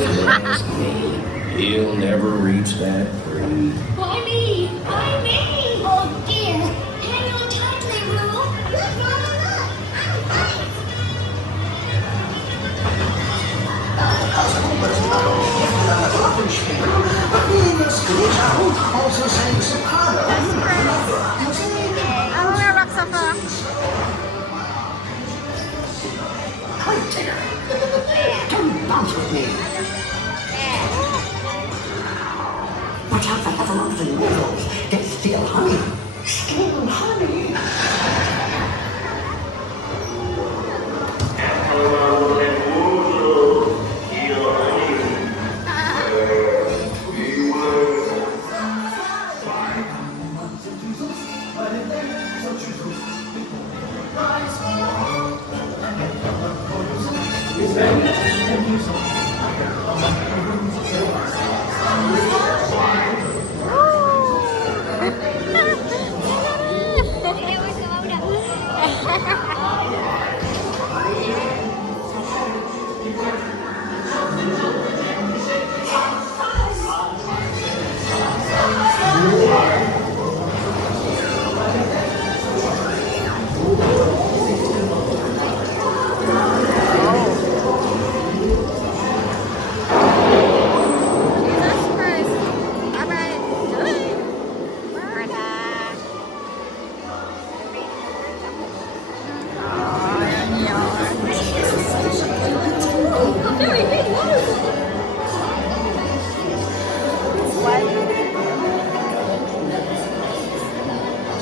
if you ask me, he'll never reach that tree. Why me? Why me? Oh dear. Hang on tightly, Roo. Look, Mama, look. I'm right. Also saying staccato. I will wear rocks off her. Quick, Tigger. Don't bounce with me. Watch out for other needles. They steal honey. Steal honey.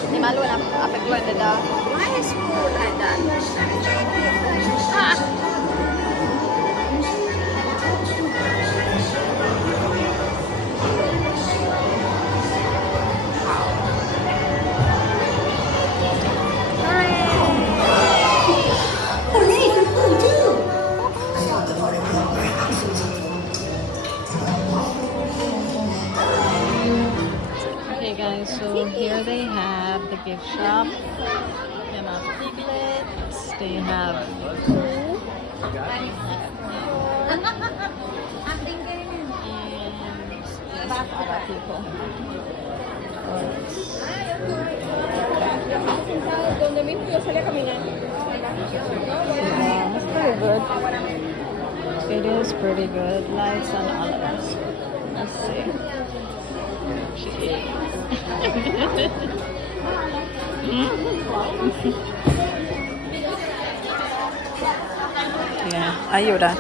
Ni malu na apa keluar dah. Why is school like that? Okay guys, so here they have the gift shop. They have piglets, they have Pooh, and yes, other people. Yeah, it's pretty good. It is pretty good. Lights and others. Let's see. Yeah, ayuda.